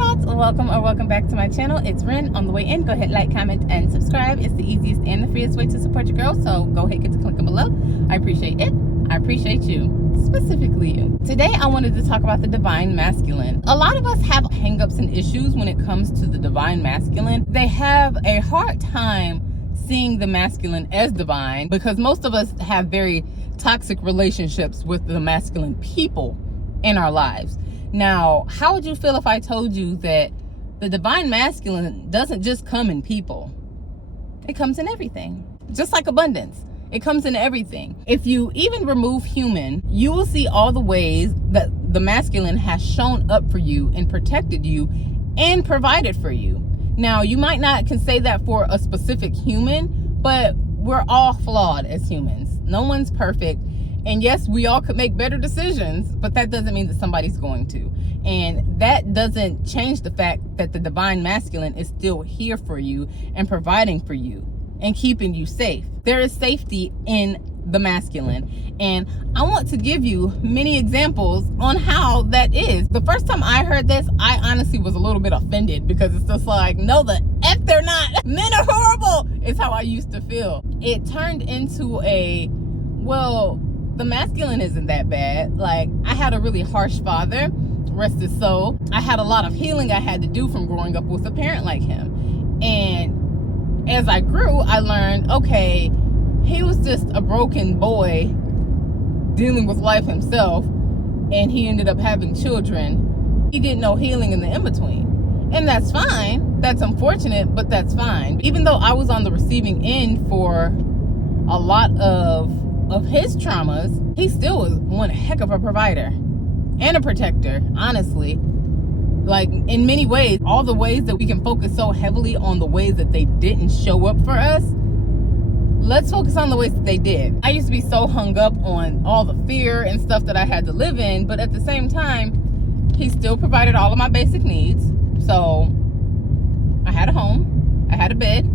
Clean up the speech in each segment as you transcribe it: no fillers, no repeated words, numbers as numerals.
workouts, welcome back to my channel. It's Ren. On the way in, go ahead, like, comment, and subscribe. It's the easiest and the freest way to support your girl, so go ahead, get the clicking below. I appreciate it. I appreciate you, specifically you. Today I wanted to talk about the divine masculine. A lot of us have hangups and issues when it comes to the divine masculine. They have a hard time seeing the masculine as divine because most of us have very toxic relationships with the masculine people in our lives. Now, how would you feel if I told you that the divine masculine doesn't just come in people? It comes in everything. Just like abundance, it comes in everything. If you even remove human, you will see all the ways that the masculine has shown up for you and protected you and provided for you. Now, you might not can say that for a specific human, but we're all flawed as humans. No one's perfect. And yes, we all could make better decisions, but that doesn't mean that somebody's going to. And that doesn't change the fact that the divine masculine is still here for you and providing for you and keeping you safe. There is safety in the masculine. And I want to give you many examples on how that is. The first time I heard this, I honestly was a little bit offended because it's just like, no, the F they're not. Men are horrible. It's how I used to feel. It turned into well, the masculine isn't that bad. Like, I had a really harsh father, rest his soul. I had a lot of healing I had to do from growing up with a parent like him. And as I grew, I learned, okay, he was just a broken boy dealing with life himself, and he ended up having children. He didn't know healing in the in-between. And that's fine. That's unfortunate, but that's fine. Even though I was on the receiving end for a lot of his traumas, he still was one heck of a provider and a protector, honestly. Like, in many ways, all the ways that we can focus so heavily on the ways that they didn't show up for us, let's focus on the ways that they did. I used to be so hung up on all the fear and stuff that I had to live in, but at the same time, he still provided all of my basic needs. So I had a home, I had a bed,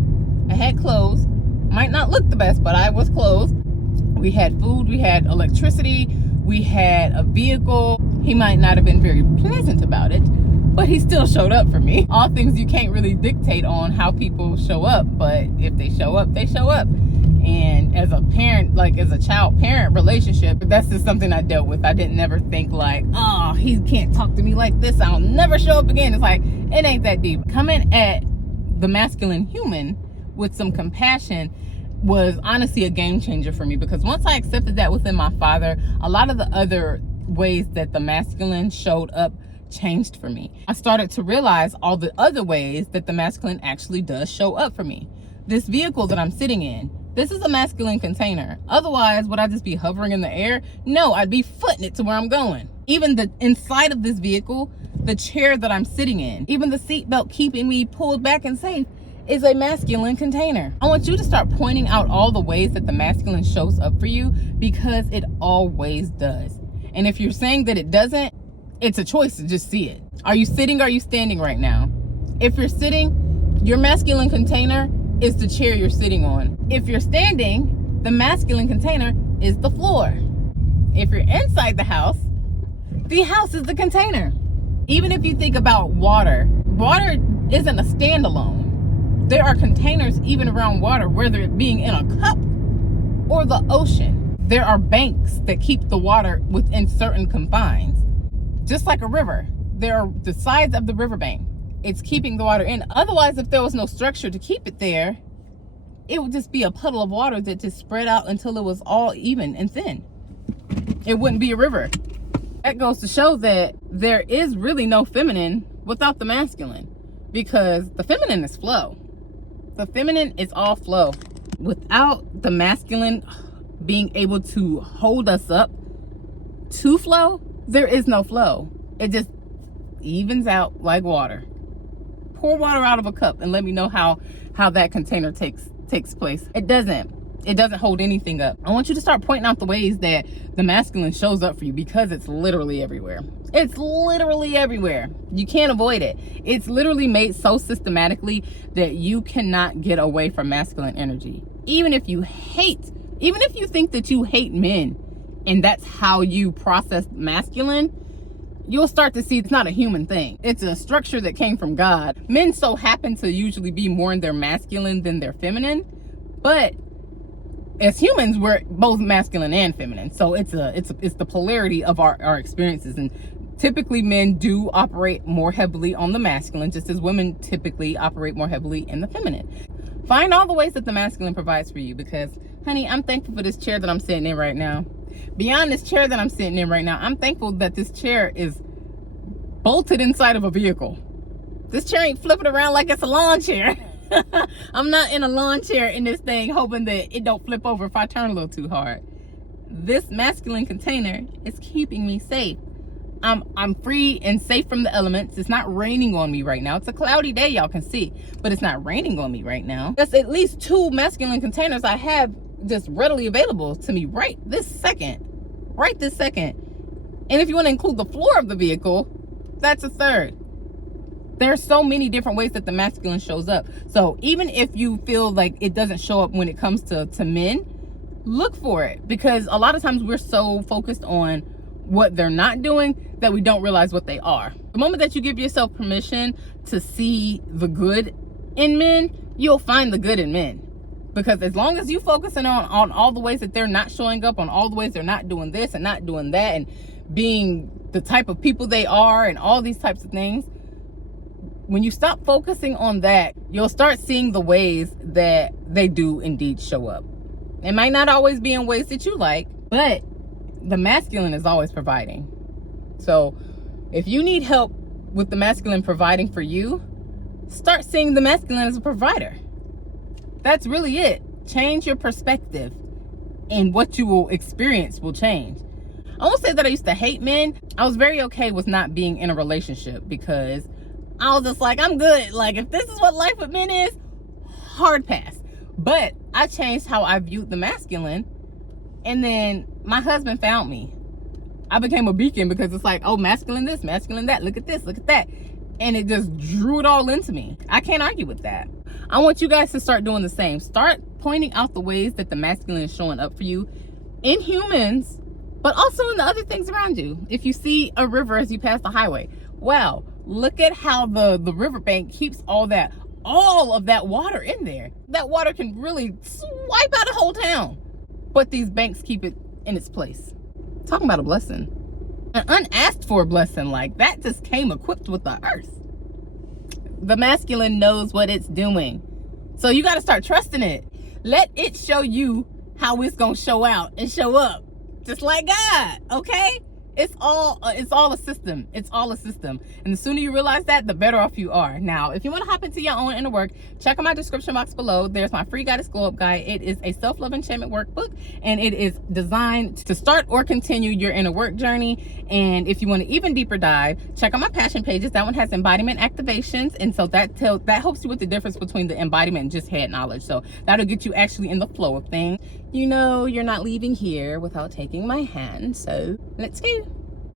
I had clothes. Might not look the best, but I was clothed. We had food, we had electricity, we had a vehicle. He might not have been very pleasant about it, but he still showed up for me. All things you can't really dictate on how people show up, but if they show up, they show up. And as a parent, like as a child-parent relationship, that's just something I dealt with. I didn't never think like, oh, he can't talk to me like this, I'll never show up again. It's like, it ain't that deep. Coming at the masculine human with some compassion was honestly a game changer for me, because once I accepted that within my father, a lot of the other ways that the masculine showed up changed for me. I started to realize all the other ways that the masculine actually does show up for me. This vehicle that I'm sitting in, this is a masculine container. Otherwise, would I just be hovering in the air? No, I'd be footing it to where I'm going. Even the inside of this vehicle, the chair that I'm sitting in, even the seatbelt keeping me pulled back and safe, is a masculine container. I want you to start pointing out all the ways that the masculine shows up for you, because it always does. And if you're saying that it doesn't, it's a choice to just see it. Are you sitting or are you standing right now? If you're sitting, your masculine container is the chair you're sitting on. If you're standing, the masculine container is the floor. If you're inside the house is the container. Even if you think about water isn't a standalone. There are containers even around water, whether it being in a cup or the ocean. There are banks that keep the water within certain confines. Just like a river, there are the sides of the riverbank. It's keeping the water in. Otherwise, if there was no structure to keep it there, it would just be a puddle of water that just spread out until it was all even and thin. It wouldn't be a river. That goes to show that there is really no feminine without the masculine, because the feminine is flow. The feminine is all flow. Without the masculine being able to hold us up to flow, there is no flow. It just evens out like water. Pour water out of a cup and let me know how that container takes place. It doesn't hold anything up. I want you to start pointing out the ways that the masculine shows up for you, because it's literally everywhere. It's literally everywhere. You can't avoid it. It's literally made so systematically that you cannot get away from masculine energy. Even if you think that you hate men and that's how you process masculine, you'll start to see it's not a human thing. It's a structure that came from God. Men so happen to usually be more in their masculine than their feminine, but as humans, we're both masculine and feminine. So it's the polarity of our experiences. And typically men do operate more heavily on the masculine, just as women typically operate more heavily in the feminine. Find all the ways that the masculine provides for you, because honey, I'm thankful for this chair that I'm sitting in right now. Beyond this chair that I'm sitting in right now, I'm thankful that this chair is bolted inside of a vehicle. This chair ain't flipping around like it's a lawn chair. I'm not in a lawn chair in this thing hoping that it don't flip over if I turn a little too hard. This masculine container is keeping me safe. I'm free and safe from the elements. It's not raining on me right now. It's a cloudy day, y'all can see, but it's not raining on me right now. That's at least 2 masculine containers I have just readily available to me right this second. And if you want to include the floor of the vehicle, that's a 3rd. There's so many different ways that the masculine shows up. So even if you feel like it doesn't show up when it comes to men, look for it, because a lot of times we're so focused on what they're not doing that we don't realize what they are. The moment that you give yourself permission to see the good in men, you'll find the good in men. Because as long as you focusing on all the ways that they're not showing up, on all the ways they're not doing this and not doing that, and being the type of people they are and all these types of things, when you stop focusing on that, you'll start seeing the ways that they do indeed show up. It might not always be in ways that you like, but the masculine is always providing. So if you need help with the masculine providing for you, start seeing the masculine as a provider. That's really it. Change your perspective, and what you will experience will change. I won't say that I used to hate men. I was very okay with not being in a relationship, because I was just like, I'm good. Like, if this is what life with men is, hard pass. But I changed how I viewed the masculine, and then my husband found me. I became a beacon, because it's like, oh, masculine this, masculine that, look at this, look at that. And it just drew it all into me. I can't argue with that. I want you guys to start doing the same. Start pointing out the ways that the masculine is showing up for you in humans, but also in the other things around you. If you see a river as you pass the highway, wow, look at how the riverbank keeps all of that water in there. That water can really swipe out a whole town, but these banks keep it in its place. Talking about a blessing, an unasked for blessing, like that just came equipped with the earth. The masculine knows what it's doing, so you got to start trusting it. Let it show you how it's gonna show out and show up, just like God. Okay, it's all a system. It's all a system, and the sooner you realize that, the better off you are. Now, if you want to hop into your own inner work, check out my description box below. There's my free Goddess Glow Up Guide. It is a self-love enchantment workbook, and it is designed to start or continue your inner work journey. And if you want to even deeper dive, check out my passion pages. That one has embodiment activations, and so that helps you with the difference between the embodiment and just head knowledge. So that'll get you actually in the flow of things. You know, you're not leaving here without taking my hand, so let's go.